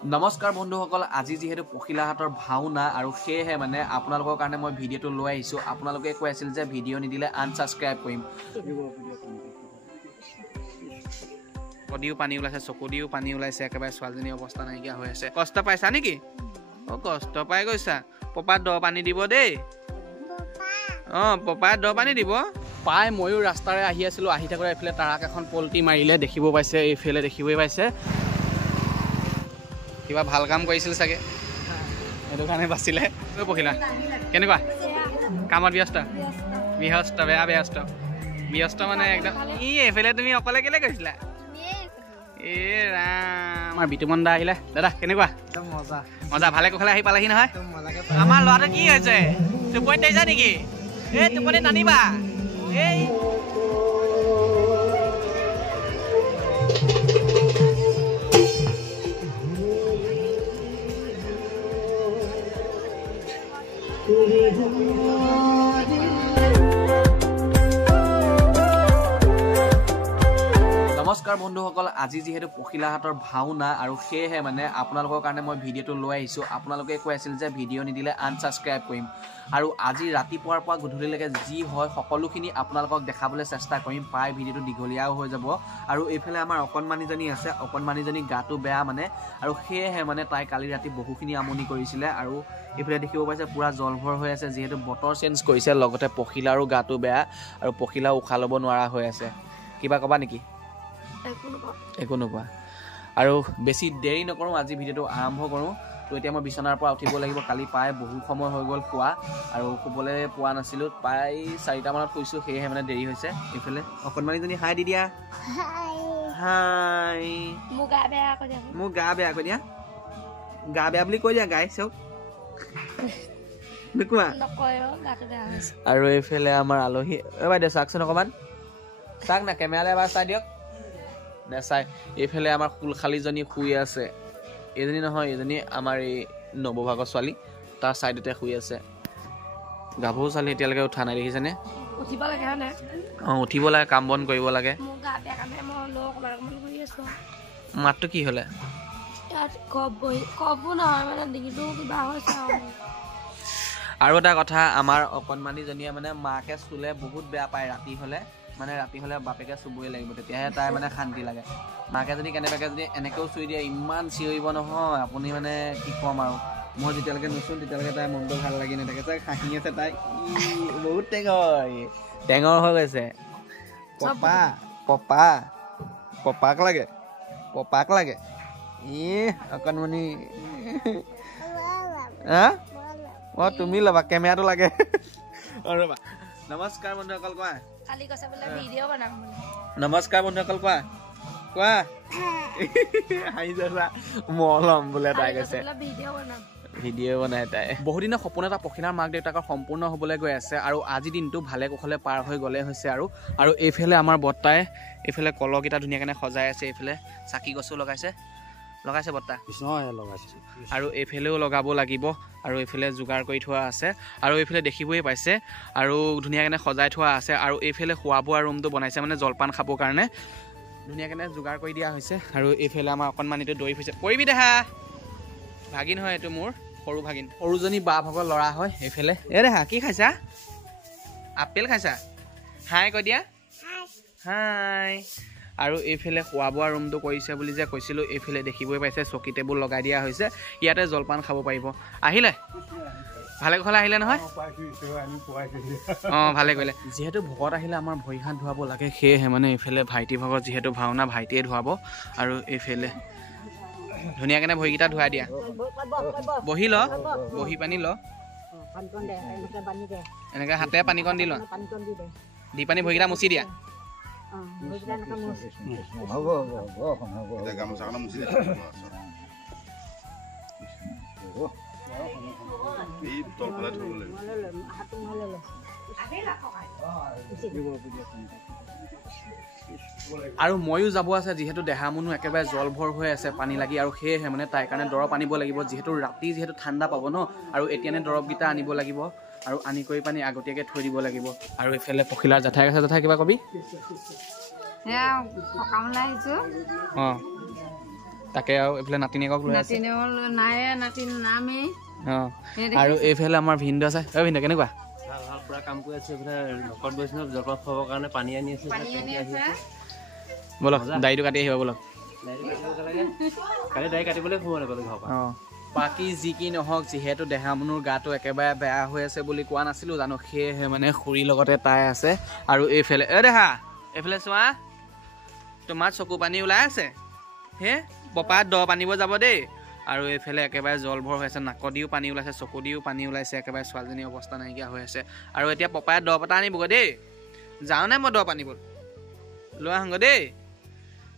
নমস্কাৰ বন্ধুসকল, আজি যেহেতু পখিলাহাটৰ ভাওনা আৰু সেয়েহে মানে আপোনালোকৰ কাৰণে মই ভিডিঅ'টো লৈ আহিছোঁ। আপোনালোকে কৈ আছিল যে ভিডিঅ' নিদিলে আনছাবস্ক্ৰাইব কৰিম। কদিও পানী ওলাইছে, চকুদিও পানী ওলাইছে, একেবাৰে ছোৱালীজনীৰ অৱস্থা নাইকিয়া হৈ আছে। কষ্ট পাইছা নেকি? কষ্ট পাই গৈছা। পপাত দ পানী দিব দেই। পপাই দ পানী দিব। পাই ময়ো ৰাস্তাৰে আহি আছিলোঁ, আহি থাকোঁতে এইফালে টাৰাক এখন পল্টি মাৰিলে, দেখিব পাইছে। এইফালে দেখিবই পাইছে, কিবা ভাল কাম কৰিছিল চাগে, সেইটো কাৰণে বাচিলে। পখিলা কেনেকুৱা? কামত ব্যস্ত বেয়া ব্যস্ত মানে একদম। এইফালে তুমি অকলে কেলে গৈছিলা? ৰাম, আমাৰ বিতুমন দা আহিলে। দাদা কেনেকুৱা? মজা। ভালে কুশলে আহি পালেহি নহয়? আমাৰ ল'ৰাটো কি হৈছে? টোপনিত আহিছা নেকি? এই টোপনিত নানিবা। এই নমস্কাৰ বন্ধুসকল, আজি যেহেতু পখিলাহাটৰ ভাওনা আৰু সেয়েহে মানে আপোনালোকৰ কাৰণে মই ভিডিঅ'টো লৈ আহিছোঁ। আপোনালোকে কৈ আছিল যে ভিডিঅ' নিদিলে আনছাবস্ক্ৰাইব কৰিম, আৰু আজি ৰাতিপুৱাৰ পৰা গধূলিলৈকে যি হয় সকলোখিনি আপোনালোকক দেখাবলৈ চেষ্টা কৰিম। প্ৰায় ভিডিঅ'টো দীঘলীয়াও হৈ যাব। আৰু এইফালে আমাৰ অকণমানিজনী আছে, অকণমানিজনী গাটো বেয়া মানে, আৰু সেয়েহে মানে তাই কালি ৰাতি বহুখিনি আমনি কৰিছিলে। আৰু এইফালে দেখিব পাইছে পূৰা জলভৰ হৈ আছে, যিহেতু বতৰ চেঞ্জ কৰিছে, লগতে পখিলাৰো গাটো বেয়া, আৰু পখিলাও উশাহ ল'ব নোৱাৰা হৈ আছে। কিবা ক'বা নেকি? একো নোপোৱা। আৰু বেছি দেৰি নকৰোঁ, আজি ভিডিঅ'টো আৰম্ভ কৰোঁ। তো এতিয়া মই বিচনাৰ পৰা উঠিব লাগিব। কালি প্ৰায় বহু সময় হৈ গ'ল শুৱা, আৰু শুবলৈ পোৱা নাছিলোঁ। প্ৰায় 4টা মানত শুইছোঁ, সেয়েহে মানে দেৰি হৈছে। এইফালে অকণমানিজনী হাই দি দিয়া। হাই। মোৰ গা বেয়া কৈ দিয়া। গা বেয়া বুলি কৈ দিয়া, গাই চাওক নোকোৱা। আৰু এইফালে আমাৰ আলহী। বাইদেউ চাওকচোন অকণমান, চাওক না, কেমেৰালৈ এবাৰ চাই দিয়ক। নেচাই। এইফালে আমাৰ কুলখালীজনী শুই আছে। এইজনী নহয়, এইজনী আমাৰ এই নৱভাগৰ ছোৱালী, তাৰ ছাইডতে শুই আছে। গাভৰু ছোৱালী এতিয়ালৈকে উঠা নাই, দেখিছেনে? উঠিব লাগে, উঠিব লাগে, কাম বন কৰিব লাগে। মাতটো কি হ'লে? আৰু এটা কথা, আমাৰ অকণমানিজনীয়ে মানে মাকে চুলে বহুত বেয়া পায়। ৰাতি হ'লে বাপেকে চুবই লাগিব, তেতিয়াহে তাই মানে শান্তি লাগে। মাকে যদি কেনেবাকৈ যদি এনেকৈও চুই দিয়ে, ইমান চিঞৰিব নহয়, আপুনি মানে কি ক'ম আৰু। মই যেতিয়ালৈকে নুচুম তেতিয়ালৈকে তাইৰ মনটো ভাল লাগি নাথাকে। চাই হাঁহি আছে তাই, বহুত টেঙৰ হৈ গৈছে। পপাক লাগে অকণমানি। তুমি ল'বা, কেমেৰাটো লাগে। ৰ'বা। নমস্কাৰ বন্ধুসকল, কোৱা। নমস্কাৰ বন্ধুসকল, কোৱা। মলম বোলে তাই কৈছে, ভিডিঅ' বনাই তাই। বহুদিনৰ সপোন এটা পখিলাৰ মাক দেউতাকৰ সম্পূৰ্ণ হ'বলৈ গৈ আছে, আৰু আজি দিনটো ভালে কুশলে পাৰ হৈ গ'লে হৈছে। আৰু এইফালে আমাৰ বৰ্তাই এইফালে কলহকেইটা ধুনীয়াকৈ সজাই আছে। এইফালে চাকি গছো লগাইছে বৰ্তা, আৰু এইফালেও লগাব লাগিব। আৰু এইফালে যোগাৰ কৰি থোৱা আছে, আৰু এইফালে দেখিবই পাইছে, আৰু ধুনীয়াকৈ সজাই থোৱা আছে। আৰু এইফালে খোৱা বোৱা ৰুমটো বনাইছে, মানে জলপান খাবৰ কাৰণে ধুনীয়াকৈ যোগাৰ কৰি দিয়া হৈছে। আৰু এইফালে আমাৰ অকণমানিটো দৌৰি ফুৰিছে। কৰিবি দেহা, ভাগিন হয় এইটো, মোৰ সৰু ভাগিন, সৰুজনী বা ভাগৰ ল'ৰা হয়। এইফালে দেহা, কি খাইছা? আপেল খাইছা? হাই কৈ দিয়া, হাই। আৰু এইফালে খোৱা বোৱা ৰুমটো কৰিছে বুলি যে কৈছিলোঁ, এইফালে দেখিবই পাইছে চকী টেবুল লগাই দিয়া হৈছে। ইয়াতে জলপান খাব পাৰিব। আহিলে ভালে কুশলে আহিলে নহয়? ভালে কৰিলে। যিহেতু ভকত আহিলে আমাৰ ভৰি হাত ধুৱাব লাগে, সেয়েহে মানে এইফালে ভাইটি ভাগত যিহেতু ভাওনা, ভাইটিয়ে ধুৱাব। আৰু এইফালে ধুনীয়াকৈ ভৰিকেইটা ধুৱাই দিয়া। বহি পানী ল, এনেকৈ হাতেৰে পানীকণ দি লোৱা, দি পানী ভৰিকেইটা মুচি দিয়া। আৰু ময়ো যাব আছে, যিহেতু দেহা মুনু একেবাৰে জলভৰ হৈ আছে পানী লাগি, আৰু সেয়েহে মানে তাইৰ কাৰণে দৰৱ আনিব লাগিব। যিহেতু ৰাতি ঠাণ্ডা পাব ন, আৰু এতিয়ানে দৰৱকেইটা আনিব লাগিব, আৰু আনি কৰি পানী আগতীয়াকৈ থৈ দিব লাগিব। আৰু এইফালে পখিলাৰ জেঠাই আছে। জেঠাই কিবা কবি? তাকে আৰু এইফালে নাতিনীয়েকক লৈ আছে আৰু এইফালে আমাৰ ভিনদেউ আছে ভিনদেউ কেনেকুৱা পুৰা কাম কৰি আছে এইফালে নকত গৈছে জলপান খাবৰ কাৰণে পানী আনি আছে বলক দাড়িটো কাটি আহিব বলক কালি দাড়ি কাটিবলৈ সোমাব নাপালো ঘৰৰ পৰা বাকী যি কি নহওক যিহেতু দেহামনুৰ গাটো একেবাৰে বেয়া হৈ আছে বুলি কোৱা নাছিলোঁ জানো সেয়েহে মানে খুৰীৰ লগতে তাই আছে আৰু এইফালে দেহা এইফালে চোৱা তোমাৰ চকু পানী ওলাই আছে হে পপাত দ পানীব যাব দেই আৰু এইফালে একেবাৰে জল ভৰ হৈ আছে নাক দিও পানী ওলাইছে চকু দিও পানী ওলাইছে একেবাৰে ছোৱালীজনীৰ অৱস্থা নাইকিয়া হৈ আছে আৰু এতিয়া পপাই দ পতা আনিবগৈ দেই যাওঁ নে মই দ পানীব লৈ আহোগৈ দেই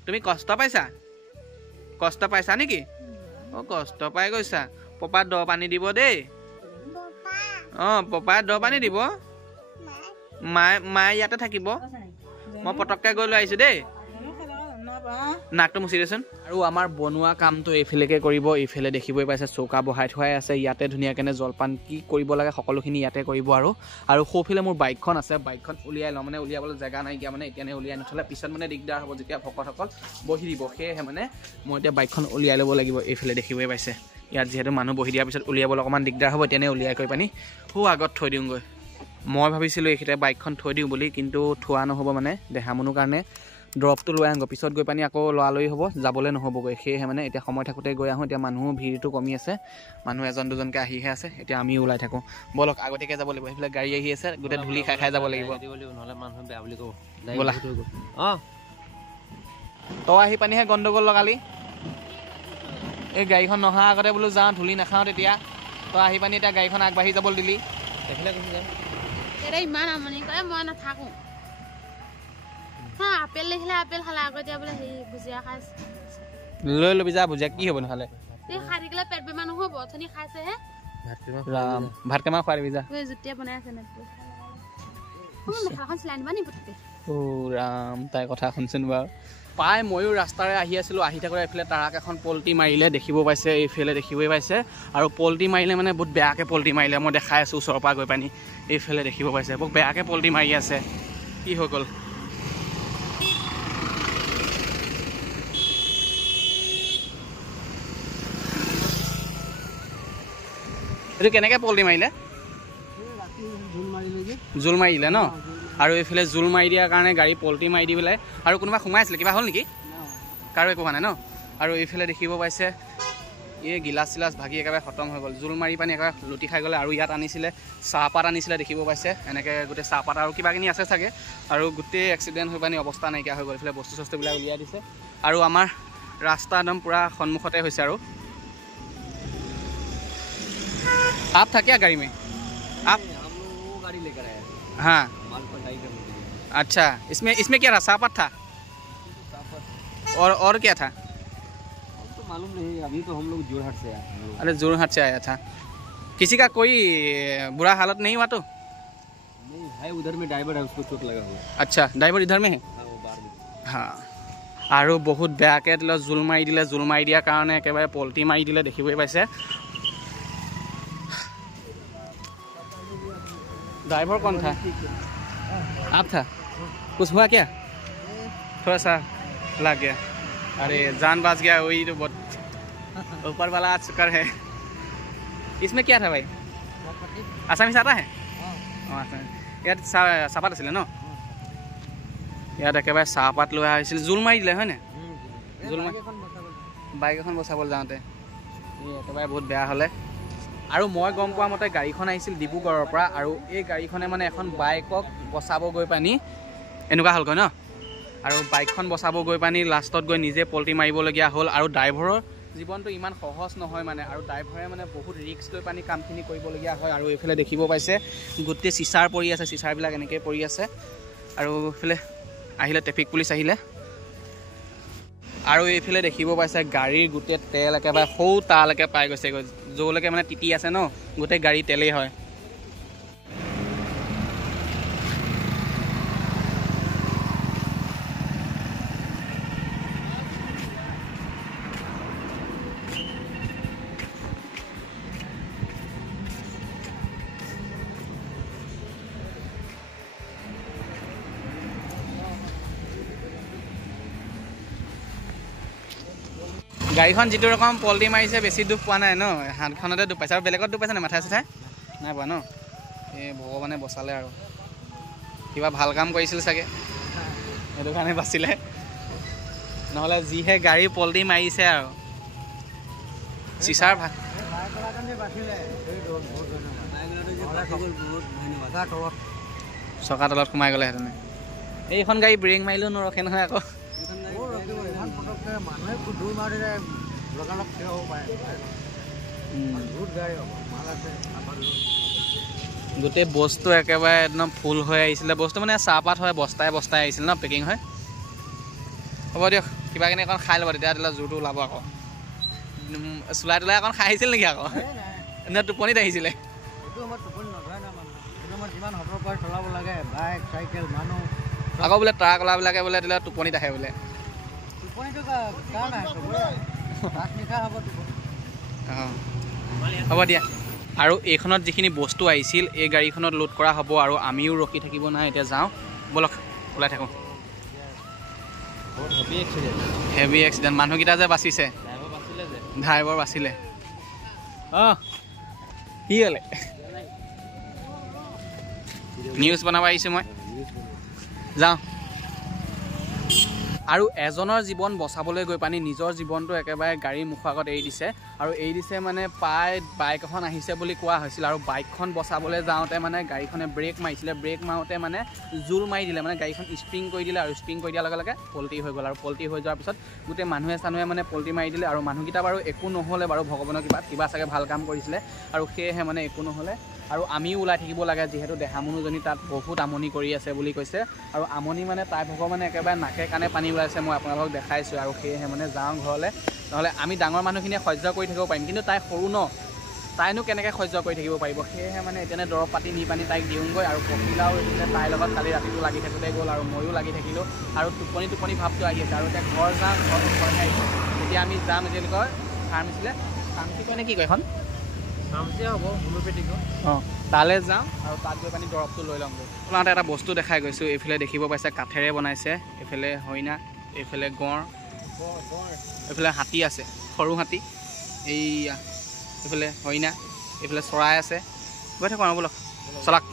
তুমি কষ্ট পাইছা নেকি কষ্ট পাই গৈছা পপাত দ পানী দিব দেই পপাত দ পানী দিব মায়ে ইয়াতে থাকিব মই পটককৈ গৈ লৈ আহিছোঁ দেই নাকটো মুচি দেচোন আৰু আমাৰ বনোৱা কামটো এইফালেকে কৰিব এইফালে দেখিবই পাইছে চৌকা বহাই থোৱাই আছে ইয়াতে ধুনীয়াকৈ জলপান কি কৰিব লাগে সকলোখিনি ইয়াতে কৰিব আৰু সৌফালে মোৰ বাইকখন আছে বাইকখন উলিয়াই লওঁ মানে উলিয়াবলৈ জেগা নাইকিয়া মানে এতিয়া উলিয়াই নথ'লে পিছত মানে দিগদাৰ হ'ব যেতিয়া ভকতসকল বহি দিব সেয়েহে মানে মই এতিয়া বাইকখন উলিয়াই ল'ব লাগিব এইফালে দেখিবই পাইছে ইয়াত যিহেতু মানুহ বহি দিয়াৰ পিছত উলিয়াবলৈ অকণমান দিগদাৰ হ'ব এতিয়া উলিয়াই কৰি পানি আগত থৈ দিওঁগৈ মই ভাবিছিলোঁ এইখিনিতে বাইকখন থৈ দিওঁ বুলি কিন্তু থোৱা নহ'ব মানে দেহামনুৰ কাৰণে ড্ৰপটো লৈ আহোঁ পিছত গৈ পানি আকৌ লৰালৰি হ'ব যাবলৈ নহ'বগৈ সেয়েহে মানে এতিয়া সময় থাকোঁতে গৈ আহোঁ এতিয়া মানুহ ভিৰটো কমি আছে মানুহ এজন দুজনকৈ আহিহে আছে এতিয়া আমি ওলাই থাকোঁ বলক আগতীয়াকৈ যাব লাগিব সেইফালে গাড়ী আহি আছে গোটেই ধূলি খাই যাব লাগিব নহ'লে মানুহ বেয়া বুলি ক'ব ব'লা তই আহি পানিহে গণ্ডগোল লগালি এই গাড়ীখন নহাৰ আগতে বোলো যাওঁ ধূলি নাখাওঁ তেতিয়া তই আহি পানি এতিয়া গাড়ীখন আগবাঢ়ি যাবলৈ দিলি সেইফালে গুচি যাম ইমান আমনি কৰে মই নাথাকোঁ আপেল দেখিলে আপেল খালে আগতীয়া বোলে হেৰি ভুজিয়া খাইছে লৈ ল'বি যা ভুজিয়া কি হ'ব নহ'লে খাই থাকিলে পেট বেমাৰ নহ'ব অথনি খাইছেহে ভাত কেইমান খুৱাই দিবি যা জুতিয়ে বনাই আছে মেখেলাখন চিলাই নিবা নি পুতুকে ৰাম তাই কথা শুনচোন বাৰু পাই ময়ো ৰাস্তাৰে আহি আছিলোঁ আহি থাকোঁতে এইফালে টাৰাক এখন পল্টি মাৰিলে দেখিব পাইছে এইফালে দেখিবই পাইছে আৰু পল্টি মাৰিলে মানে বহুত বেয়াকৈ পল্টি মাৰিলে মই দেখাই আছোঁ ওচৰৰ পৰা গৈ পানি এইফালে দেখিব পাইছে বহুত বেয়াকৈ পল্টি মাৰি আছে কি হৈ গ'ল এইটো কেনেকৈ পল্টি মাৰিলে জোল মাৰি দিলে ন আৰু এইফালে জোল মাৰি দিয়াৰ কাৰণে গাড়ী পল্টি মাৰি দি পেলাই আৰু কোনোবা সোমাইছিলে কিবা হ'ল নেকি কাৰো একো হোৱা নাই ন আৰু এইফালে দেখিব পাইছে এই গিলাচ চিলাচ ভাগি একেবাৰে খতম হৈ গ'ল জোল মাৰি পানি একেবাৰে লুটি খাই গ'লে আৰু ইয়াত আনিছিলে চাহপাত আনিছিলে দেখিব পাইছে এনেকৈ গোটেই চাহপাত আৰু কিবা কিনি আছে চাগে আৰু গোটেই এক্সিডেণ্ট হৈ পানি অৱস্থা নাইকিয়া হৈ গ'ল এইফালে বস্তু চস্তুবিলাক উলিয়াই দিছে আৰু আমাৰ ৰাস্তা একদম পূৰা সন্মুখতে হৈছে আৰু आप था क्या गाड़ी में आप हम लोग वो गाड़ी लेकर आए हाँ माल पटाई करने के लिए अच्छा इसमें क्या था सापत था और क्या था हम तो मालूम नहीं अभी तो हम लोग जोरहाट से आए अरे जोरहाट से आया था किसी का कोई बुरा हालत नहीं हुआ तो नहीं है उधर में ड्राइवर है उसको चोट लगा हुआ अच्छा ड्राइवर इधर में है वो बाहर में हाँ আৰু বহুত বেয়াকৈ জোল মাৰি দিয়াৰ কাৰণে একেবাৰে পল্টি মাৰি দিলে দেখিবই পাইছে ड्राइवर कौन था आप था कुछ हुआ क्या थोड़ा सा लग गया अरे जान बच गया वही तो बहुत ऊपर वाला आज शुक्र है इसमें क्या था भाई आसामी आता है ইয়াত চাহপাত আছিলে ন ইয়াত একেবাৰে চাহপাত লৈ আহিছিল জোল মাৰি দিলে হয়নে জোল মাৰি বাইক এখন বচাবলৈ যাওঁতে একেবাৰে বহুত বেয়া হ'লে আৰু মই গম পোৱা মতে গাড়ীখন আহিছিল ডিব্ৰুগড়ৰ পৰা আৰু এই গাড়ীখনে মানে এখন বাইকক বচাব গৈ পানি এনেকুৱা হ'লগৈ ন আৰু বাইকখন বচাব গৈ পানি লাষ্টত গৈ নিজে পল্টি মাৰিবলগীয়া হ'ল আৰু ড্ৰাইভাৰৰ জীৱনটো ইমান সহজ নহয় মানে আৰু ড্ৰাইভাৰে মানে বহুত ৰিস্ক লৈ পানি কামখিনি কৰিবলগীয়া হয় আৰু এইফালে দেখিব পাইছে গোটেই চিচাৰ পৰি আছে চিচাৰবিলাক এনেকৈ পৰি আছে আৰু এইফালে আহিলে ট্ৰেফিক পুলিচ আহিলে আৰু এইফালে দেখিব পাইছে গাড়ীৰ গোটেই তেল একেবাৰে সৌ তালৈকে পাই গৈছে য'লৈকে মানে তিতি আছে ন গোটেই গাড়ী তেলেই হয় গাড়ীখন যিটো ৰকম পল্টি মাৰিছে বেছি দুখ পোৱা নাই ন হাতখনতে দুখ পাইছে আৰু বেলেগত দুখ পাইছে নে মাথাই চাথাই নাই পোৱা ন এই ভগৱানে বচালে আৰু কিবা ভাল কাম কৰিছিল চাগে সেইটো কাৰণে বাচিলে নহ'লে যিহে গাড়ী পল্টি মাৰিছে আৰু চিচাৰ ভাল চকা তলত সোমাই গ'লেহেঁতেন এইখন গাড়ী ব্ৰেক মাৰিলেও নৰখে নহয় আকৌ গোটেই বস্তু একেবাৰে একদম ফুল হৈ আহিছিলে বস্তু মানে চাহপাত হয় বস্তাই বস্তাই আহিছিল ন পেকিং হয় হ'ব দিয়ক কিবা কিনি অকণ খাই ল'ব তেতিয়া জোৰটো ওলাব আকৌ চোলাই তোলাই অকণ খাই আহিছিল নেকি আকৌ এনে টোপনিত আহিছিলে আকৌ বোলে ট্ৰাক ওলাবিলাকে বোলে দিলে টোপনিত আহে বোলে হ'ব দিয়া আৰু এইখনত যিখিনি বস্তু আহিছিল এই গাড়ীখনত লোড কৰা হ'ব আৰু আমিও ৰখি থাকিব নাই এতিয়া যাওঁ ব'লক ওলাই থাকোঁ হেভি এক্সিডেণ্ট মানুহকেইটা যে বাচিছে ড্ৰাইভাৰ বাচিলে অঁ কি হ'লে নিউজ বনাব আহিছোঁ মই যাওঁ আৰু এজনৰ জীৱন বচাবলৈ গৈ পানি নিজৰ জীৱনটো একেবাৰে গাড়ীৰ মুখৰ আগত এৰি দিছে আৰু এৰি দিছে মানে প্ৰায় বাইক এখন আহিছে বুলি কোৱা হৈছিল আৰু বাইকখন বচাবলৈ যাওঁতে মানে গাড়ীখনে ব্ৰেক মাৰিছিলে ব্ৰেক মাৰোঁতে মানে জোৰ মাৰি দিলে মানে গাড়ীখন স্প্ৰিং কৰি দিলে আৰু স্প্ৰিং কৰি দিয়াৰ লগে লগে পল্টি হৈ গ'ল আৰু পল্টি হৈ যোৱাৰ পিছত গোটেই মানুহে মানে পল্টি মাৰি দিলে আৰু মানুহকেইটা বাৰু একো নহ'লে বাৰু ভগৱানৰ কিবা চাগে ভাল কাম কৰিছিলে আৰু সেয়েহে মানে একো নহ'লে আৰু আমিও ওলাই থাকিব লাগে যিহেতু দেহামনুজনী তাত বহুত আমনি কৰি আছে বুলি কৈছে আৰু আমনি মানে তাই ভগৱানে একেবাৰে নাকে কাণে পানী ওলাইছে মই আপোনালোকক দেখাইছোঁ আৰু সেয়েহে মানে যাওঁ ঘৰলৈ নহ'লে আমি ডাঙৰ মানুহখিনিয়ে সহ্য কৰি থাকিব পাৰিম কিন্তু তাই সৰু ন তাইনো কেনেকৈ সহ্য কৰি থাকিব পাৰিব সেয়েহে মানে এতিয়া দৰৱ পাতি নি পানি তাইক দিওঁগৈ আৰু পখিলাও এতিয়া তাইৰ লগত কালি ৰাতিটো লাগি থাকোঁতে গ'ল আৰু ময়ো লাগি থাকিলোঁ আৰু টোপনি ভাৱটো আহি আছে আৰু এতিয়া ঘৰ যাওঁ ঘৰহে আহিছে এতিয়া আমি যাম এতিয়া কয় ফাৰ্মাচীলৈ ফাৰ্মাচী কয় নে কি কয় এখন ফাৰ্মাচী হ'ব হোমিঅ'পেথিক অঁ তালৈ যাওঁ আৰু তাত গৈ পানি দৰৱটো লৈ ল'মগৈ আপোনালোকে এটা বস্তু দেখাই গৈছোঁ এইফালে দেখিব পাইছে কাঠেৰে বনাইছে এইফালে হৰিণা এইফালে গঁড় এইফালে হাতী আছে সৰু হাতী এইয়া এইফালে হৰিণা এইফালে চৰাই আছে গৈ থাকোঁ আৰু ব'লক চলাক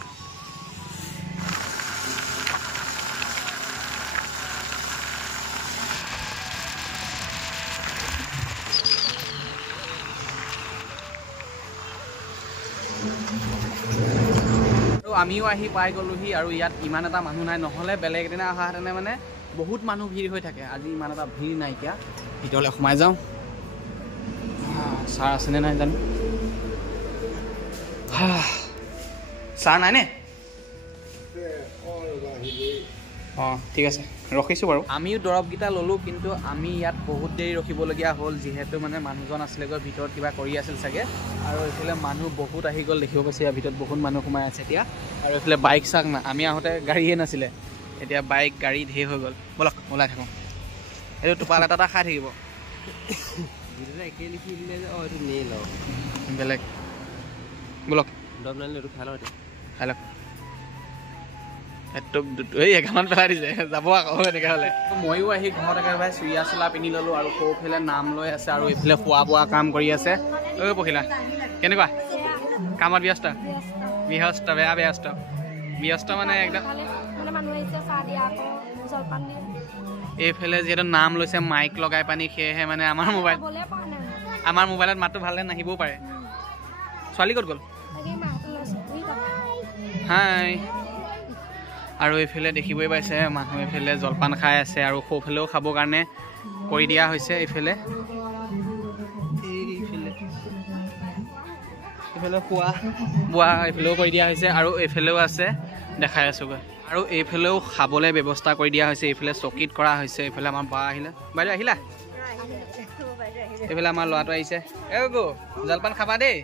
আমিও আহি পাই গ'লোহি আৰু ইয়াত ইমান এটা মানুহ নাই নহ'লে বেলেগ এদিনা অহাহেঁতেনে মানে বহুত মানুহ ভিৰ হৈ থাকে আজি ইমান এটা ভিৰ নাইকিয়া ভিতৰলৈ সোমাই যাওঁ ছাৰ আছেনে নাই জানো ছাৰ নাইনে অঁ ঠিক আছে ৰখিছোঁ বাৰু আমিও দৰৱকেইটা ল'লোঁ কিন্তু আমি ইয়াত বহুত দেৰি ৰখিবলগীয়া হ'ল যিহেতু মানে মানুহজন আছিলেগৈ ভিতৰত কিবা কৰি আছিল চাগে আৰু এইফালে মানুহ বহুত আহি গ'ল দেখিব পাইছে ইয়াৰ ভিতৰত বহুত মানুহ সোমাই আছে এতিয়া আৰু এইফালে বাইক চাক না আমি আহোঁতে গাড়ীয়ে নাছিলে এতিয়া বাইক গাড়ী ঢেৰ হৈ গ'ল ব'লক ওলাই থাকোঁ এইটো টোপাল এটা খাই থাকিব একে লিখি দিলে যে অঁ এইটো নিয়ে লওঁ বেলেগ ব'লক দৰৱ নানিলে এইটো খাই লওঁ খাই লওক এই এখনত পেলাই দিছে যাব আকৌ এনেকৈ হ'লে ময়ো আহি ঘৰত একেবাৰে চুৰিয়া চোলা পিন্ধি ল'লোঁ আৰু সৌফালে নাম লৈ আছে আৰু এইফালে খোৱা বোৱা কাম কৰি আছে ঐ পখিলা কেনেকুৱা কামত ব্যস্ত বেয়া ব্যস্ত মানে একদম এইফালে যিহেতু নাম লৈছে মাইক লগাই পানি সেয়েহে মানে আমাৰ মোবাইলত মাতটো ভালদৰে নাহিবও পাৰে ছোৱালী ক'ত গ'ল হাই আৰু এইফালে দেখিবই পাইছে মানুহ এইফালে জলপান খাই আছে আৰু সৌফালেও খাবৰ কাৰণে কৰি দিয়া হৈছে এইফালে খোৱা বোৱা এইফালেও কৰি দিয়া হৈছে আৰু এইফালেও আছে দেখাই আছোগৈ আৰু এইফালেও খাবলৈ ব্যৱস্থা কৰি দিয়া হৈছে এইফালে চকীত কৰা হৈছে এইফালে আমাৰ বা আহিলে বাইদেউ আহিলা এইফালে আমাৰ ল'ৰাটো আহিছে এই গো জলপান খাবা দেই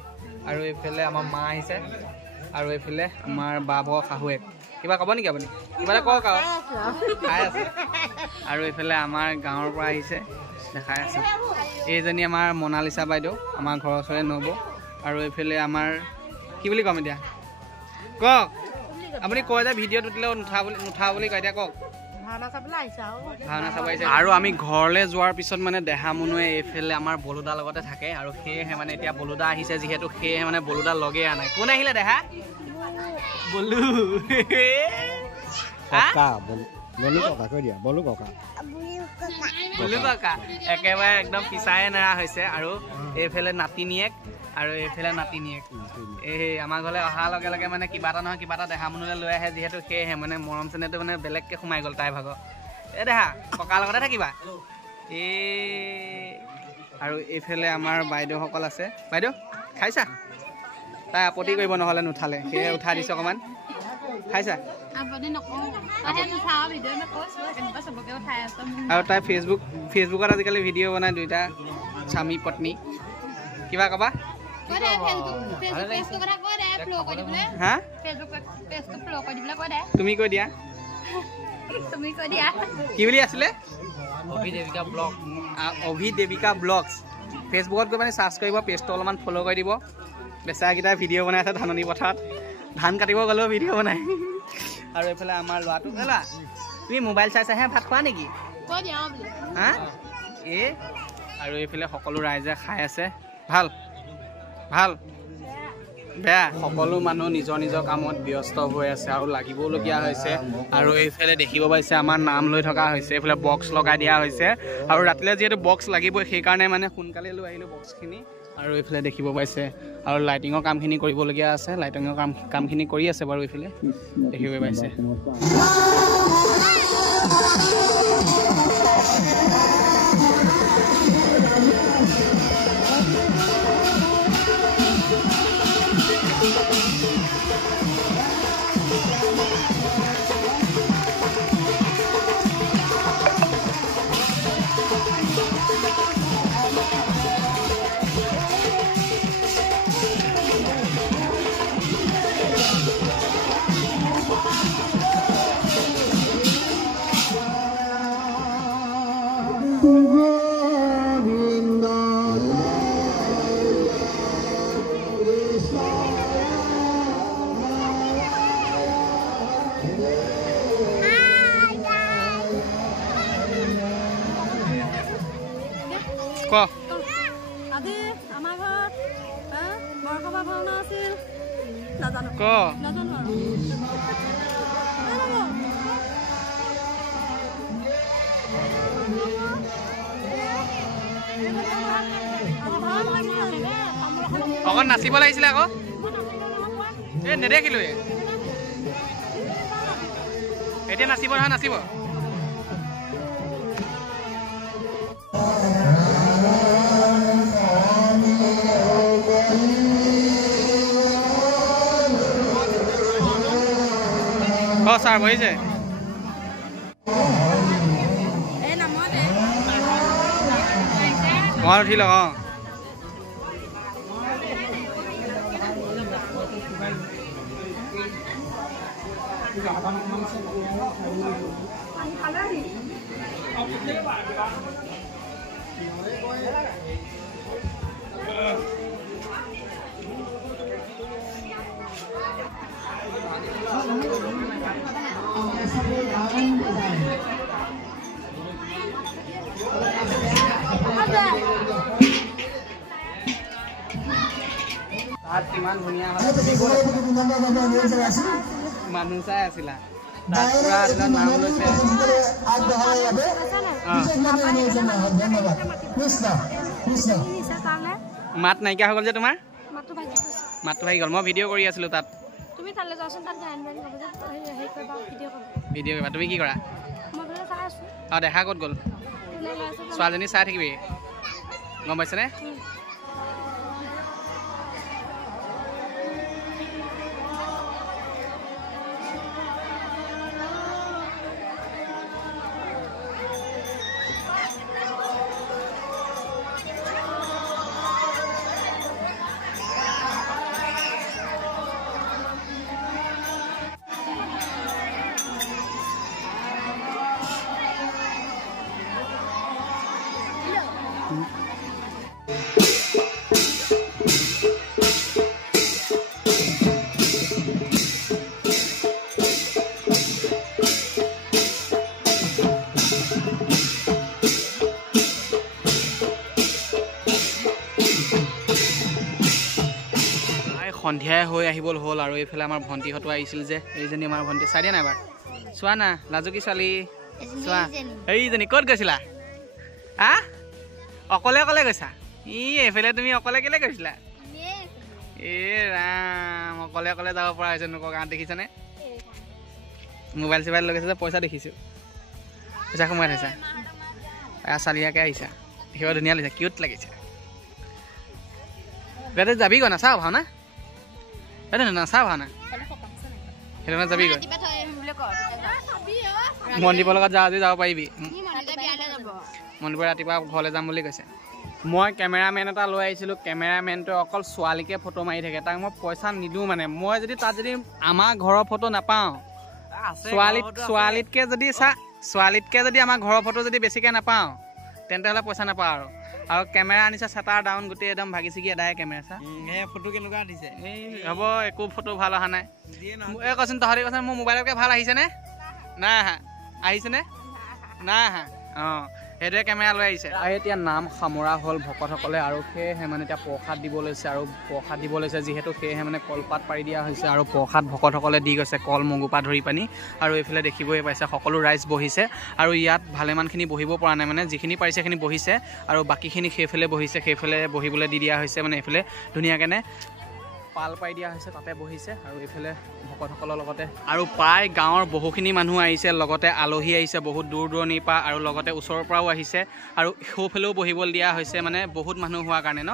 আৰু এইফালে আমাৰ মা আহিছে আৰু এইফালে আমাৰ বা ভৰ শাহুৱেক কিবা ক'ব নেকি আপুনি কিবা এটা কওক আৰু খাই আছে আৰু এইফালে আমাৰ গাঁৱৰ পৰা আহিছে দেখাই আছে এইজনী আমাৰ মনালিছা বাইদেউ আমাৰ ঘৰৰ ওচৰৰে নবৌ আৰু এইফালে আমাৰ কি বুলি ক'ম এতিয়া কওক আপুনি কয় যে ভিডিঅ'ত উঠিলেও নুঠা বুলি কয় এতিয়া কওক ভাওনা চাবলৈ আহিছে ভাওনা চাব আহিছে আৰু আমি ঘৰলৈ যোৱাৰ পিছত মানে দেহা মুনুৱে এইফালে আমাৰ বলুদাৰ লগতে থাকে আৰু সেয়েহে মানে এতিয়া বলুদা আহিছে যিহেতু সেয়েহে মানে বলুদা লগে আনাই কোন আহিলে দেহা বলু বলু ককা একেবাৰে একদম পিছাই নেৰা হৈছে আৰু এইফালে নাতিনীয়েক আৰু এইফালে নাতিনীয়েক এই আমাৰ ঘৰলৈ অহাৰ লগে লগে মানে কিবা এটা নহয় কিবা এটা দেহা মুনুলৈ লৈ আহে যিহেতু সেয়েহে মানে মৰম চেনেহটো মানে বেলেগকৈ সোমাই গ'ল তাইৰ ভাগৰ এই দেহা ককাৰ লগতে থাকিবা আৰু এইফালে আমাৰ বাইদেউসকল আছে বাইদেউ খাইছা তাই আপত্তি কৰিব নহ'লে নুঠালে সেয়ে উঠাই দিছে অকণমান খাইছা আৰু তাই ফেচবুকত আজিকালি ভিডিঅ' বনাই দুইটা স্বামী পত্নী কিবা ক'বা তুমি কৈ দিয়া কি বুলি আছিলে অভিদেৱিকা ব্লগছ ফেচবুকত গৈ মানে চাৰ্চ কৰিব পেজটো অলপমান ফ'ল' কৰি দিব বেচাৰকেইটা ভিডিঅ' বনাই আছে ধাননি পথাৰত ধান কাটিব গ'লেও ভিডিঅ' বনাই আৰু এইফালে আমাৰ ল'ৰাটো ল'ৰা তুমি মোবাইল চাই চাইহে ভাত খোৱা নেকি হা আৰু এইফালে সকলো ৰাইজে খাই আছে ভাল ভাল বেয়া সকলো মানুহ নিজৰ নিজৰ কামত ব্যস্ত হৈ আছে আৰু লাগিবলগীয়া হৈছে আৰু এইফালে দেখিব পাইছে আমাৰ নাম লৈ থকা হৈছে এইফালে বক্স লগাই দিয়া হৈছে আৰু ৰাতিলৈ যিহেতু বক্স লাগিবই সেইকাৰণে মানে সোনকালে লৈ আহিলোঁ বক্সখিনি আৰু এইফালে দেখিব পাইছে আৰু লাইটিঙৰ কামখিনি কৰিবলগীয়া আছে লাইটিঙৰ কামখিনি কৰি আছে বাৰু এইফালে দেখিব পাইছে আজি আমাৰ ঘৰত বৰসভা ভাওনা আছিল নাজানো অকণ নাচিব লাগিছিলে আকৌ এই নেদেখিলোঁ এতিয়া নাচিব নহয় নাচিব ছাৰ বহিছে মই উঠি লওক অঁ কিমান ধুনীয়া মানুহ চাই আছিলা নাম লৈছে মাত নাইকিয়া হৈ গ'ল যে তোমাৰ মাতটো ভাগি গ'ল মই ভিডিঅ' কৰি আছিলোঁ তাত ভিডিঅ' কৰিবা তুমি কি কৰা অঁ দেখা ক'ত গ'ল ছোৱালীজনী চাই থাকিবি গম পাইছেনে সন্ধিয়াই হৈ আহিবল হ'ল আৰু এইফালে আমাৰ ভণ্টিহঁতো আহিছিল যে এইজনী আমাৰ ভণ্টি চাই দিয়া নাই এবাৰ চোৱা না লাজুকী ছোৱালী চোৱা এইজনী ক'ত গৈছিলা অকলে অকলে গৈছা এইফালে তুমি অকলে কেলে গৈছিলা ৰাম অকলে অকলে যাব পৰা হৈছে নোকৰ গাঁৱত দেখিছানে মোবাইল চোবাইল লৈ গৈছে যে পইচা দেখিছোঁ পইচা সোমাই থৈছা চালিয়াকৈ আহিছা দেখিব ধুনীয়া লাগিছে কিউট লাগিছে বেটা যাবি গৈ নাচাওঁ ভাওনা বেটা নাচাওঁ ভাওনা সেইটো কাৰণে যাবি গৈ মনদীপৰ লগত যাওঁ যদি যাব পাৰিবি মনদীপৰ ৰাতিপুৱা ঘৰলৈ যাম বুলি কৈছে মই কেমেৰামেন এটা লৈ আহিছিলোঁ কেমেৰামেনটোৱে অকল ছোৱালীকে ফটো মাৰি থাকে তাক মই পইচা নিদিওঁ মানে মই যদি তাত যদি আমাৰ ঘৰৰ ফটো নাপাওঁ ছোৱালীতকৈ যদি আমাৰ ঘৰৰ ফটো যদি বেছিকৈ নাপাওঁ তেন্তে হ'লে পইচা নাপাওঁ আৰু কেমেৰা আনিছে চেটাৰ ডাউন গোটেই একদম ভাগি ছিগি এদায় কেমেৰা চা ফটো কেনেকুৱা দিছে এই হ'ব একো ফটো ভাল অহা নাই এই কচোন তহঁতি কচোন মোৰ মোবাইলতকৈ ভাল আহিছেনে নাই আহা আহিছেনে নাই আহা অঁ সেইটোৱে কেমেৰা লৈ আহিছে আৰু এতিয়া নাম সামৰা হ'ল ভকতসকলে আৰু সেয়েহে মানে এতিয়া প্ৰসাদ দিব লৈছে যিহেতু সেয়েহে মানে কলপাত পাৰি দিয়া হৈছে আৰু প্ৰসাদ ভকতসকলে দি গৈছে কল মগুপা ধৰি পানি আৰু এইফালে দেখিবই পাইছে সকলো ৰাইজ বহিছে আৰু ইয়াত ভালেমানখিনি বহিব পৰা নাই মানে যিখিনি পাৰিছে সেইখিনি বহিছে আৰু বাকীখিনি সেইফালে বহিবলৈ দি দিয়া হৈছে মানে এইফালে ধুনীয়াকৈ পাল পাই দিয়া হৈছে তাতে বহিছে আৰু এইফালে ভকতসকলৰ লগতে আৰু প্ৰায় গাঁৱৰ বহুখিনি মানুহ আহিছে লগতে আলহী আহিছে বহুত দূৰ দূৰণিৰ পৰা আৰু লগতে ওচৰৰ পৰাও আহিছে আৰু সৌফালেও বহিবলৈ দিয়া হৈছে মানে বহুত মানুহ হোৱাৰ কাৰণে ন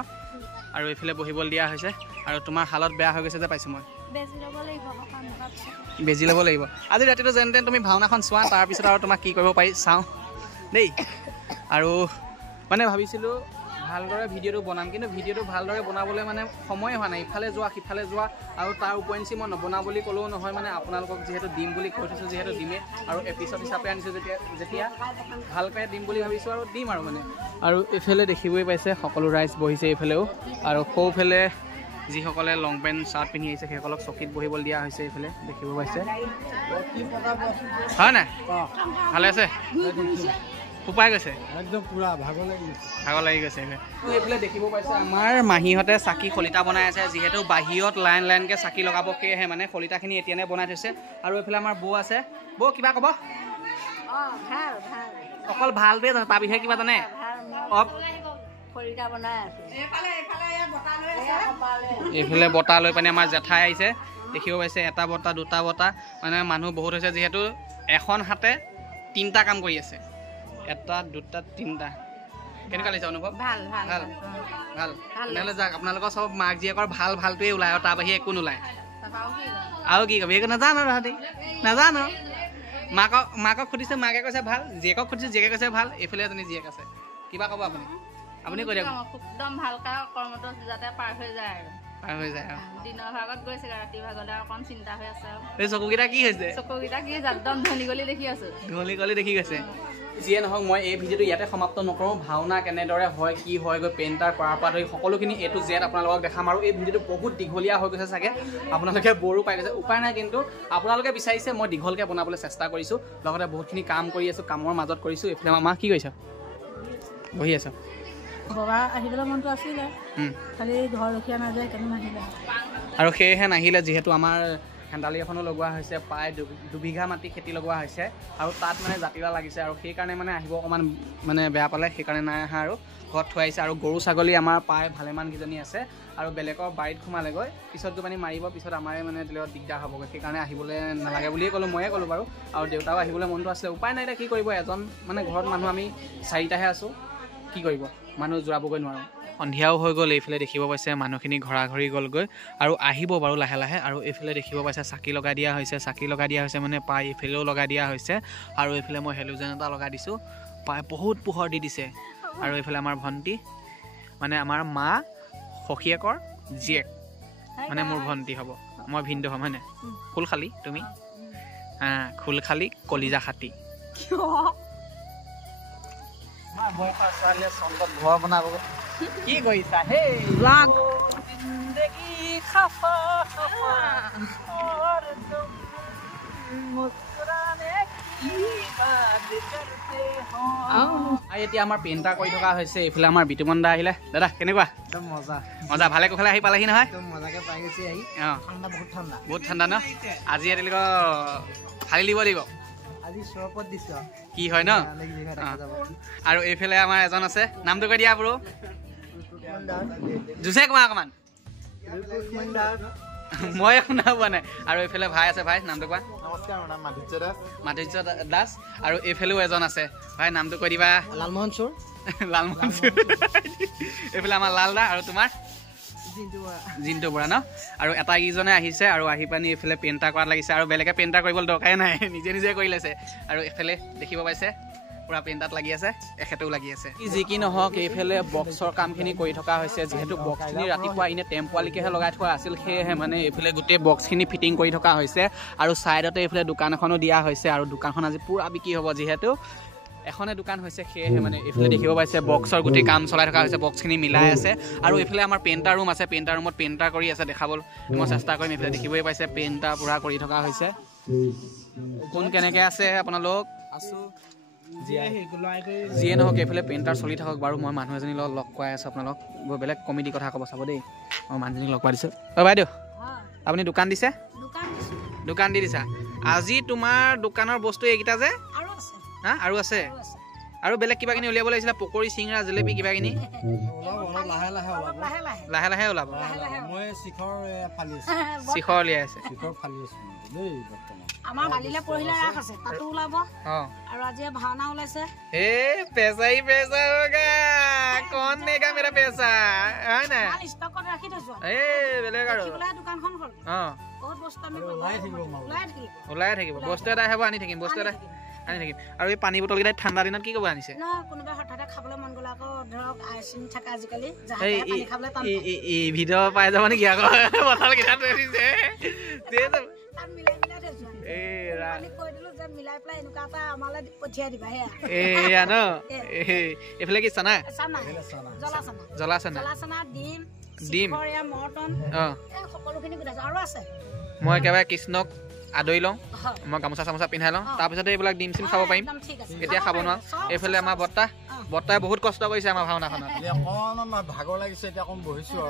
আৰু এইফালে বহিবলৈ দিয়া হৈছে আৰু তোমাৰ হালত বেয়া হৈ গৈছে যে পাইছোঁ মই বেজি ল'ব লাগিব আজি ৰাতিটো যেন তেন তুমি ভাওনাখন চোৱা তাৰপিছত আৰু তোমাক কি কৰিব পাৰি চাওঁ দেই আৰু মানে ভাবিছিলোঁ ভালদৰে ভিডিঅ'টো বনাম কিন্তু ভিডিঅ'টো ভালদৰে বনাবলৈ মানে সময় হোৱা নাই ইফালে যোৱা সিফালে যোৱা আৰু তাৰ উপৰিঞ্চি মই নবনাওঁ বুলি ক'লেও নহয় মানে আপোনালোকক যিহেতু দিম বুলি কৈ থৈছোঁ যিহেতু দিমেই আৰু এপিছড হিচাপে আনিছোঁ যেতিয়া ভালকৈ দিম বুলি ভাবিছোঁ আৰু দিম আৰু মানে আৰু এইফালে দেখিবই পাইছে সকলো ৰাইজ বহিছে এইফালেও আৰু সৌফালে যিসকলে লং পেণ্ট চাৰ্ট পিন্ধি আহিছে সেইসকলক চকীত বহিবলৈ দিয়া হৈছে এইফালে দেখিব পাইছে হয় নাই ভালে আছে উপায় গৈছে একদম পুৰা ভাগৰ লাগি গৈছে এইফালে দেখিব পাইছে আমাৰ মাহীহঁতে চাকি শলিতা বনাই আছে যিহেতু বাহিৰত লাইনকৈ চাকি লগাব সেয়েহে মানে শলিতাখিনি এতিয়ানে বনাই থৈছে আৰু এইফালে আমাৰ বৌ আছে বৌ কিবা ক'ব অকল ভালটোৱে জানে তাৰ বিষয়ে কিবা জানে এইফালে বঁটা লৈ পানি আমাৰ জেঠাই আহিছে দেখিব পাইছে এটা বঁটা দুটা বঁটা মানে মানুহ বহুত হৈছে যিহেতু এখন হাতে 3টা কাম কৰি আছে এটা দুটা 3টা কেনেকুৱা লাগিছে অনুভৱ ভাল তেনেহ'লে যাওক আপোনালোকৰ চব মাক জীয়েকৰ ভালটোৱে ওলায় আৰু তাৰ বাহিৰে একো নোলায় আৰু কি কবি একো নাজানো তহঁতি নাজানো মাকক সুধিছে মাকে কৈছে ভাল জীয়েকক সুধিছে জীয়েকে কৈছে ভাল এইফালে এজনী জীয়েক আছে কিবা ক'ব আপুনি কৈ দিয়ক একদম ভালকৈ কৰ্মটো যাতে পাৰ হৈ যায় দিনৰ ভাগত গৈছে ৰাতি ভাগলৈ অকণ চিন্তা হৈ আছে এই চকুকেইটা কি হৈছে চকুকেইটা কি একদম ধনী গলি দেখি আছো দেখি গৈছে যিয়ে নহওক মই এই ভিডিঅ'টো ইয়াতে সমাপ্ত নকৰোঁ ভাওনা কেনেদৰে হয় কি হয় গৈ পেইণ্টাৰ কৰাৰ পৰা ধৰি সকলোখিনি A to Z আপোনালোকক দেখাম আৰু এই ভিডিঅ'টো বহুত দীঘলীয়া হৈ গৈছে চাগে আপোনালোকে বৰো পাই গৈছে উপায় নাই কিন্তু আপোনালোকে বিচাৰিছে মই দীঘলকৈ বনাবলৈ চেষ্টা কৰিছোঁ লগতে বহুতখিনি কাম কৰি আছোঁ কামৰ মাজত কৰিছোঁ এইফালে মা কি কৰিছ বহি আছ বগা আহিবলৈ মনটো আছিলে খালি ঘৰ ৰখীয়া নাযায় কেনে নাহিলে আৰু সেয়েহে নাহিলে যিহেতু আমাৰ হেন্দালি এখনো লগোৱা হৈছে প্ৰায় 2 বিঘা মাটি খেতি লগোৱা হৈছে আৰু তাত মানে জাতিলা লাগিছে আৰু সেইকাৰণে মানে আহিব অকণমান মানে বেয়া পালে সেইকাৰণে নাই অহা আৰু ঘৰত থৈ আহিছে আৰু গৰু ছাগলী আমাৰ প্ৰায় ভালেমানকেইজনী আছে আৰু বেলেগৰ বাৰীত সোমালেগৈ পিছত গৈ মাৰিব পিছত আমাৰে মানে দিগদাৰ হ'বগৈ সেইকাৰণে আহিবলৈ নালাগে বুলিয়ে ক'লোঁ ময়ে ক'লোঁ বাৰু আৰু দেউতাও আহিবলৈ মনটো আছিলে উপায় নাই এতিয়া কি কৰিব এজন মানে ঘৰত মানুহ আমি 4টাহে আছোঁ কি কৰিব মানুহ জোৰাবগৈ নোৱাৰোঁ সন্ধিয়াও হৈ গ'ল এইফালে দেখিব পাইছে মানুহখিনি ঘৰা ঘৰি গ'লগৈ আৰু আহিব বাৰু লাহে লাহে আৰু এইফালে দেখিব পাইছে চাকি লগাই দিয়া হৈছে মানে প্ৰায় এইফালেও লগাই দিয়া হৈছে আৰু এইফালে মই হেলোজেন এটা লগাই দিছোঁ প্ৰায় বহুত পোহৰ দি দিছে আৰু এইফালে আমাৰ ভণ্টি মানে আমাৰ মা সখীয়েকৰ জীয়েক মানে মোৰ ভণ্টি হ'ব মই ভিনদেউ হ'ম হয়নে খোল খালি তুমি খোল খালি কলিজা খাটি ঘৰ বনাব কি কৰিছা হে এতিয়া আমাৰ পেইণ্টাৰ কৰি থকা হৈছে এইফালে আমাৰ বিতুমন দা আহিলে দাদা কেনেকুৱা একদম মজা মজা ভালে কুশলে আহি পালেহি নহয় একদম মজাকে পাই গৈছে আহি অঁ ঠাণ্ডা বহুত ঠাণ্ডা ন আজি তেওঁলোকক ফালি দিব লাগিব আজি চৰপত দিছো কি হয় ন আৰু এইফালে আমাৰ এজন আছে নামটো কৈ দিয়া ব্ৰো জুছে কোৱা অকণমান মই শুনা পোৱা নাই আৰু এইফালে ভাই আছে ভাই নামটো কোৱা নমস্কাৰ মোৰ নাম মাধুৰ্য দাস আৰু এইফালেও এজন আছে ভাই নামটো কৈ দিবা লালমোহন চোৰ লালমোহন চোৰ এইফালে আমাৰ লাল দা আৰু তোমাৰ জিন্তু বৰা ন আৰু এটাকেইজনে আহিছে আৰু আহি পানি এইফালে পেইণ্টাৰ কৰাত লাগিছে আৰু বেলেগে পেইণ্টাৰ কৰিবলৈ দৰকাৰে নাই নিজে নিজে কৰি লৈছে আৰু এইফালে দেখিব পাইছে পুৰা পেইণ্টাৰত লাগি আছে এখেতেও লাগি আছে যি কি নহওক এইফালে বক্সৰ কামখিনি কৰি থকা হৈছে যিহেতু বক্সখিনি ৰাতিপুৱা এনে টেম্পোৱালিকেহে লগাই থোৱা আছিল সেয়েহে মানে এইফালে গোটেই বক্সখিনি ফিটিং কৰি থকা হৈছে আৰু ছাইডতে এইফালে দোকান এখনো দিয়া হৈছে আৰু দোকানখন আজি পুৰা বিক্ৰী হ'ব যিহেতু এখনে দোকান হৈছে সেয়েহে মানে এইফালে দেখিব পাইছে বক্সৰ গোটেই কাম চলাই থকা হৈছে বক্সখিনি মিলাই আছে আৰু এইফালে আমাৰ পেইণ্টাৰ ৰুম আছে পেইণ্টাৰ ৰুমত পেইণ্টাৰ কৰি আছে দেখাবলৈ মই চেষ্টা কৰিম এইফালে দেখিবই পাইছে পেইণ্টাৰ পুৰা কৰি থকা হৈছে কোন কেনেকৈ আছে আপোনালোক যিয়ে নহওক এইফালে পেইণ্টাৰ চলি থাকক বাৰু মই মানুহ এজনীৰ লগত লগ কৰাই আছোঁ আপোনালোক বৰ বেলেগ কমেডি কথা ক'ব চাব দেই মই মানুহজনীক লগ পাই দিছোঁ অ' বাইদেউ আপুনি দোকান দিছে দোকান দি দিছা আজি তোমাৰ দোকানৰ বস্তু এইকেইটা যে হা আৰু আছে আৰু বেলেগ কিবা কিনি উলিয়াব লাগিছিলে পকৰি চিঙৰা জেলেপি কিবা কিনি লাহে লাহে ওলাব শিখৰ উলিয়াই আছে আমাৰ বালিলে পৰহিলে ৰাস আছে তাতো ওলাব আৰু আজি ভাওনা ওলাইছে এ পেছা হি পেছা হোগা কোন নেগা মেৰা পেছা হয় না ষ্টকত ৰাখি থৈছো এ বেলেগ আৰু দোকানখন হ'ল বহুত বস্তু আমি ওলাই থাকিব বস্তু এটা আহিব আনি থাকিম বস্তু এটা আনি থাকিম আৰু এই পানী বটল কেইটা ঠাণ্ডা দিনত কি ক'ব আনিছে কোনোবা হঠাতে খাবলৈ মন গ'লে আকৌ ধৰক আইচিন থাকে আজিকালি এই ভিডিঅ' পাই যাব নেকি আকৌ বটল কেইটা থৈ দিছে এয়া ন এইফালে কি চানা জ্বলা চানা ডিম মই একেবাৰে কৃষ্ণক আদৰি লওঁ মই গামোচা চামোচা পিন্ধাই লওঁ তাৰপিছতে এইবিলাক ডিম চিম খাব পাৰিম এতিয়া খাব নোৱাৰো এইফালে আমাৰ বৰ্তাই বহুত কষ্ট কৰিছে আমাৰ ভাওনাখনত ভাগৰ লাগিছে এতিয়া অকণ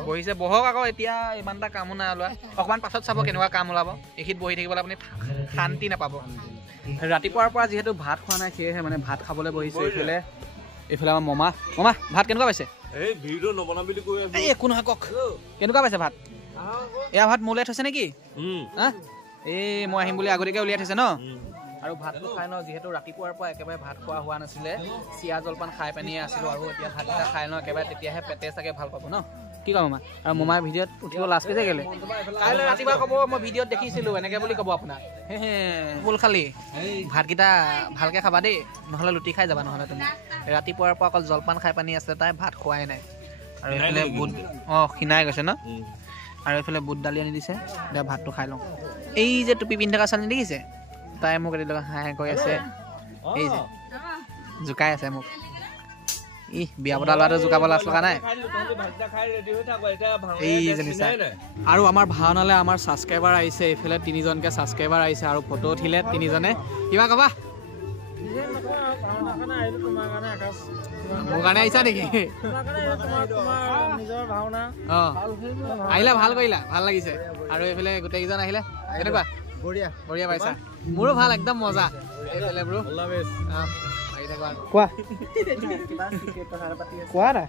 বহিছে বহক আকৌ এতিয়া ইমান এটা কামো নাই ওলোৱা অকণমান পাছত চাব কেনেকুৱা কাম ওলাব এইখিনিত বহি থাকিবলৈ আপুনি শান্তি নাপাব ৰাতিপুৱাৰ পৰা যিহেতু ভাত খোৱা নাই সেয়েহে মানে ভাত খাবলৈ বহিছে এইফালে আমাৰ মামা ভাত কেনেকুৱা পাইছে একো নহয় কওক কেনেকুৱা পাইছে ভাত এয়া ভাত মোলে থৈছে নেকি এই মই আহিম বুলি আগতীয়াকৈ উলিয়াই থৈছে ন আৰু ভাতটো খাই ন যিহেতু ৰাতিপুৱাৰ পৰা একেবাৰে ভাত খোৱা হোৱা নাছিলে চিৰা জলপান খাই পানিয়ে আছিলোঁ আৰু এতিয়া ভাতকেইটা খাই ন একেবাৰে তেতিয়াহে পেটে চাগে ভাল পাব ন কি ক'ম মামা আৰু মামাৰ ভিডিঅ'ত উঠিব লাজ পাইছে কেলে কাইলৈ ৰাতিপুৱা ক'ব মই ভিডিঅ'ত দেখিছিলোঁ এনেকৈ বুলি ক'ব আপোনাক ফুল খালি ভাতকেইটা ভালকৈ খাবা দেই নহ'লে লুটি খাই যাবা নহ'লে তুমি ৰাতিপুৱাৰ পৰা অকল জলপান খাই পানি আছে তাই ভাত খোৱাই নাই আৰু এইফালে বুট খিনাই গৈছে ন আৰু এইফালে বুট দালি আনি দিছে এতিয়া ভাতটো খাই লওঁ এই যে টুপি পিন্ধি থকা ছোৱালী দেখিছে তাই মোক এটি লগত হাঁহে কৈ আছে এই যে জোকাই আছে মোক বিয়া পতা ল'ৰাটো জোকাব লাজ লগা নাই আৰু আমাৰ ভাওনালৈ আমাৰ ছাবস্ক্ৰাইবাৰ আহিছে এইফালে 3জনকৈ ছাবস্ক্ৰাইবাৰ আহিছে আৰু ফটো উঠিলে 3জনে কিবা ক'বা মোৰ কাৰণে আহিছা নেকি আহিলা ভাল কৰিলা ভাল লাগিছে আৰু এইফালে গোটেইকেইজন আহিলে কেনেকুৱা বঢ়িয়া পাইছা মোৰো ভাল একদম মজা এইফালে ব্ৰো কোৱা কোৱা না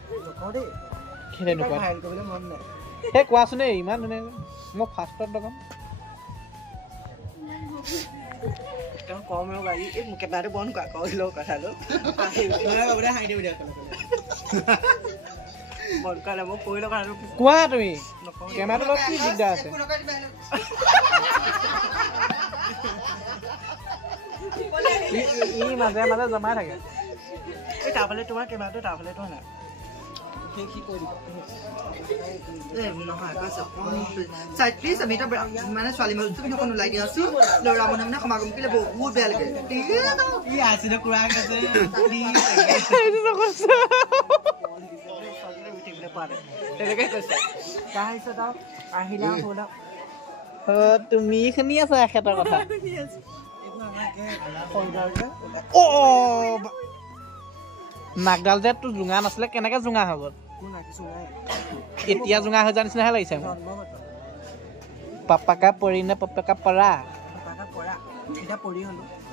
সেই কোৱাচোন ইমান ধুনীয়া মই ফাৰ্ষ্টত লগাম কোৱা তুমি কেমেৰাটো লগত কি দিগদাৰ আছে মাজে মাজে জমাই থাকে তোমাৰ কেমেৰাটো তাৰফালেতো নাই প্লিজ আমি এটা মানে ছোৱালী মানুহ তুমি অকণ ওলাই দিয়া আছো ল'ৰা মানুহ মানে সমাগম কৰিলে বহুত বেয়া লাগে তুমি শুনি আছা এখেতৰ কথা নাকডাল যে তোৰ জোঙা নাছিলে কেনেকে জোঙা হৈ গ'ল এতিয়া জোঙা হৈ যোৱাৰ নিচিনাহে লাগিছে মোৰ পাপাকা পৰি নে পাপাকা পৰা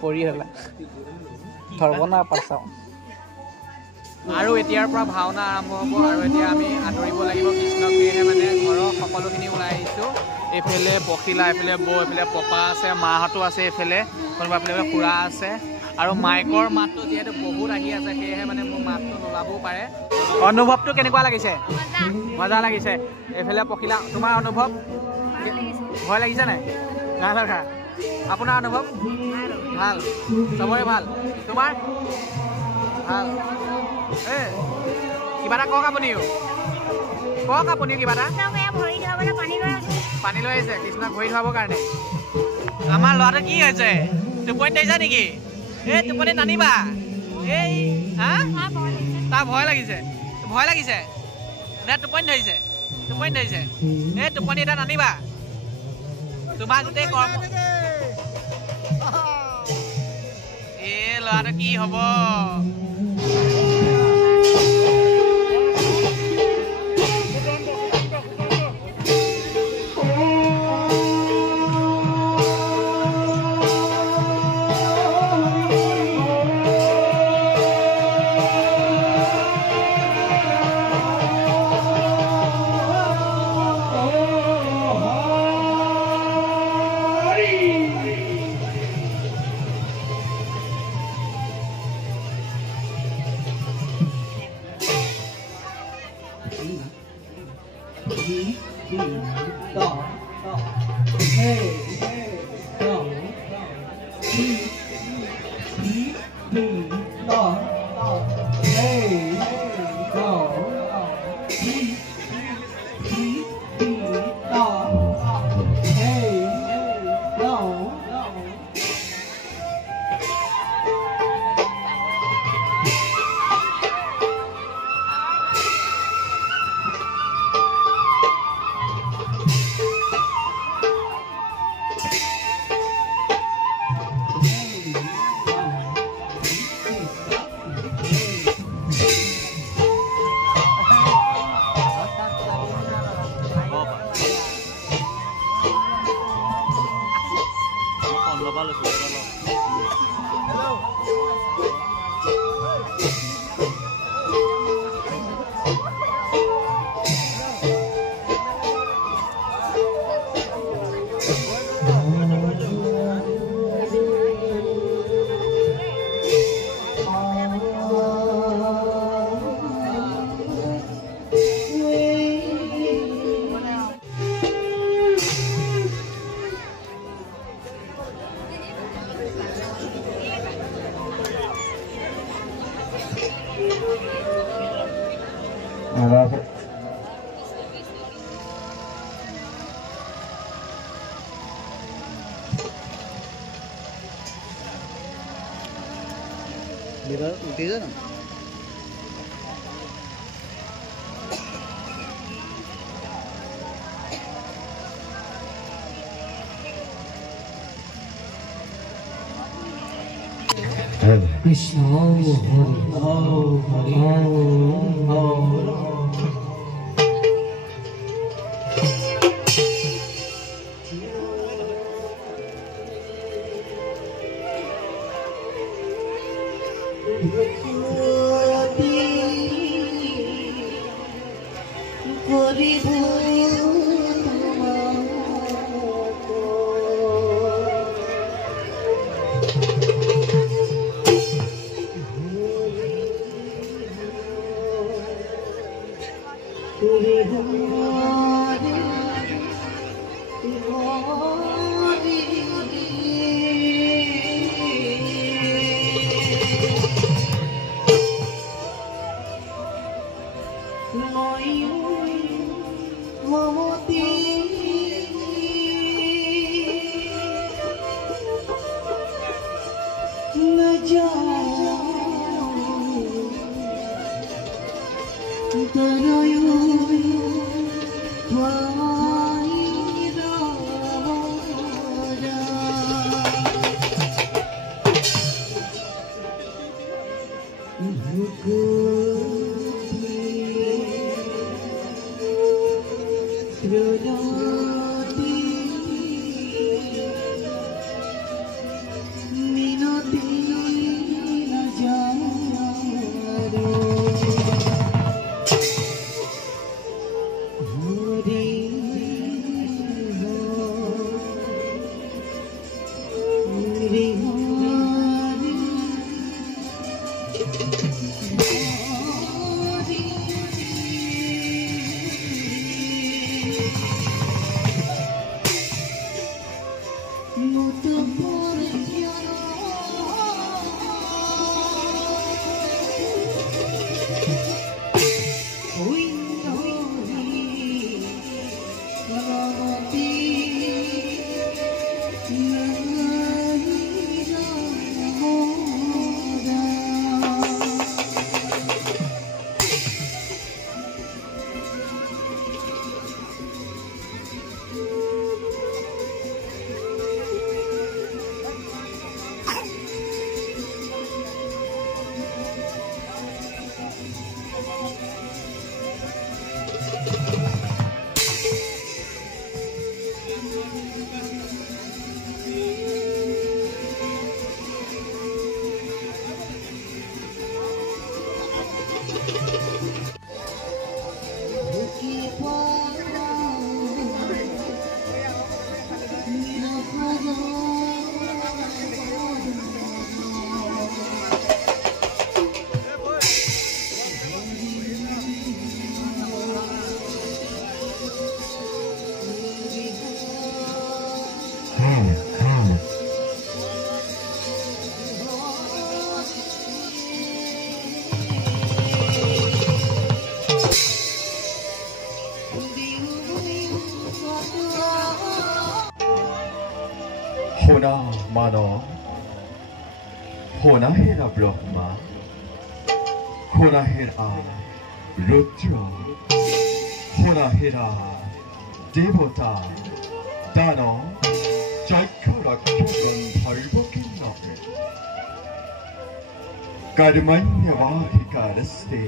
পৰি হ'লা ধৰব না পাছাও আৰু এতিয়াৰ পৰা ভাওনা আৰম্ভ হ'ব আৰু এতিয়া আমি আদৰিব লাগিব কৃষ্ণক সেয়েহে মানে ঘৰৰ সকলোখিনি ওলাই আহিছোঁ এইফালে পখিলা এইফালে বৌ এইফালে পপা আছে মাহঁতো আছে এইফালে কোনোবা এইফালে খুৰা আছে আৰু মাইকৰ মাতটো যিহেতু বহুত আহি আছে সেয়েহে মানে মোৰ মাতটো নোলাবও পাৰে অনুভৱটো কেনেকুৱা লাগিছে মজা লাগিছে এইফালে পখিলা তোমাৰ অনুভৱ ভয় লাগিছে নাই নাই লগা আপোনাৰ অনুভৱ ভাল চবৰে ভাল তোমাৰ ভাল কিবা এটা কওক আপুনিও কিবা এটা পানী লৈ আহিছে কৃষ্ণক ভৰি ধুৱাবৰ কাৰণে আমাৰ ল'ৰাটো কি হৈছে টোপনি দিছা নেকি এই টোপনি নানিবা এই তাৰ ভয় লাগিছে নে টোপনি ধৰিছে এই টোপনি এটা নানিবা তোমাৰ গোটেই কৰ্ম এই ল'ৰাটো কি হ'ব উঠি যায় না Krishna Hare Hona mano, hona hera Brahma, hona hera Rudra, hona hera Devata, Dano, Jaikara Gandharva Karmanya Vahikaraste,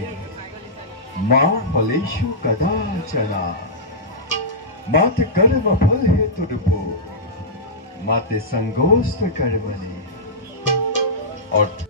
Ma Phaleshu Kadachana, Mat Karma Phal Heturupu, Mate Sangosta Karmani Art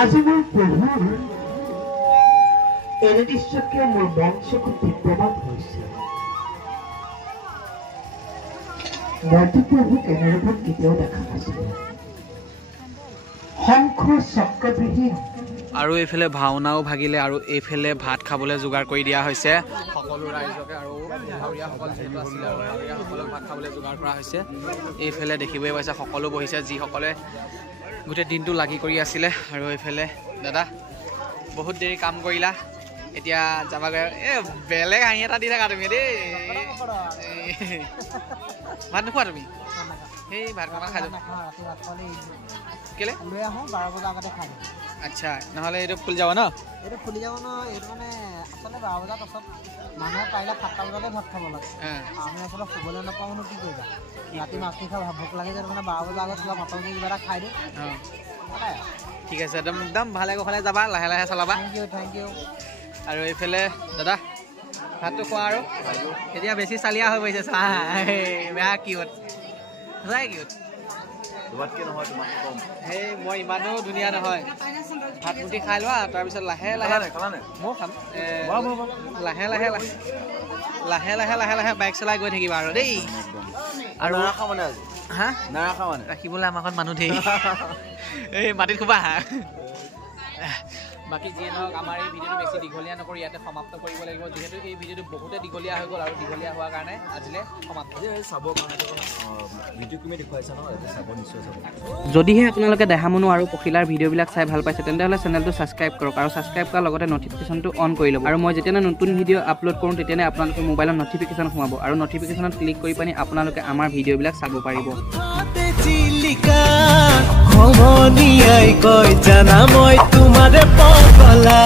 আজি মোৰ প্ৰভুৰ এনে দৃশ্যকে মোৰ মন চকু দীপ্যমান হৈছে। মইতো প্ৰভুক এনে ৰূপত কেতিয়াও দেখা নাছিলো। শংখ চক্ৰবিহীন আৰু এইফালে ভাওনাও ভাগিলে আৰু এইফালে ভাত খাবলৈ যোগাৰ কৰি দিয়া হৈছে সকলো ৰাইজকে আৰু ভাৱৰীয়াসকল যিহেতু আছিলে আৰু ভাৱৰীয়াসকলক ভাত খাবলৈ যোগাৰ কৰা হৈছে। এইফালে দেখিবই পাইছে সকলো বহিছে যিসকলে গোটেই দিনটো লাগি কৰি আছিলে। আৰু এইফালে দাদা বহুত দেৰি কাম কৰিলা, এতিয়া যাবাগৈ। বেলেগ হাঁহি এটা দি থাকা তুমি দেই। ভাত নোখোৱা তুমি? সেই ভাত খাই কেলে 12 বজাৰ আগতে খাই আচ্ছা নহ'লে এইটো ফুলি যাব ন এইটো ফুলি যাব ন এইটো মানে আচলতে 12 বজাৰ পাছত মানুহে পাৰিলে 7টা বজাতে ভাত খাব লাগে আমি আচলতে শুবলৈ নাপাওঁ মানে কি কৰিবা ৰাতি মাছ খাই ভোক লাগে যে মানে 12 বজাৰ আগত কিবা ভাতৰ কিবা এটা খাই দিওঁ ঠিক আছে একদম ভালে কুশলে যাবা লাহে লাহে চলাবা থেংক ইউ আৰু এইফালে দাদা ভাতটো খোৱা আৰু এতিয়া বেছি চালিয়া হৈ পৰিছে চাহ বেয়া কিউট সঁচাই কিউট সেই মই ইমানো ধুনীয়া নহয় ভাত মুঠি খাই লোৱা তাৰপিছত লাহে লাহে ময়ো খাম লাহে লাহে লাহে লাহে লাহে লাহে বাইক চলাই গৈ থাকিবা আৰু দেই আৰু হা ৰাখিবলৈ আমাৰ ঘৰত মানুহ ধেৰ এই মাটিত খুবা বাকী যিয়ে নহওক আমাৰ এই ভিডিঅ'টো বেছি দীঘলীয়া নকৰি ইয়াতে সমাপ্ত কৰিব লাগিব যিহেতু এই ভিডিঅ'টো বহুতে দীঘলীয়া হৈ গ'ল আৰু দীঘলীয়া হোৱাৰ কাৰণে আজিলৈ সমাপ্ত যদিহে আপোনালোকে দেহামনু আৰু পখিলাৰ ভিডিঅ'বিলাক চাই ভাল পাইছে তেন্তে চেনেলটো ছাবস্ক্ৰাইব কৰক আৰু ছাবস্ক্ৰাইব কৰাৰ লগতে নটিফিকেশ্যনটো অন কৰি ল'ব আৰু মই যেতিয়া নতুন ভিডিঅ' আপলোড কৰোঁ তেতিয়া আপোনালোকৰ মোবাইলত নটিফিকেশ্যন সোমাব আৰু নটিফিকেশ্যনত ক্লিক কৰি পানি আপোনালোকে আমাৰ ভিডিঅ'বিলাক চাব পাৰিব সমনীয়াই কয় জানা মই তোমাৰে পগলা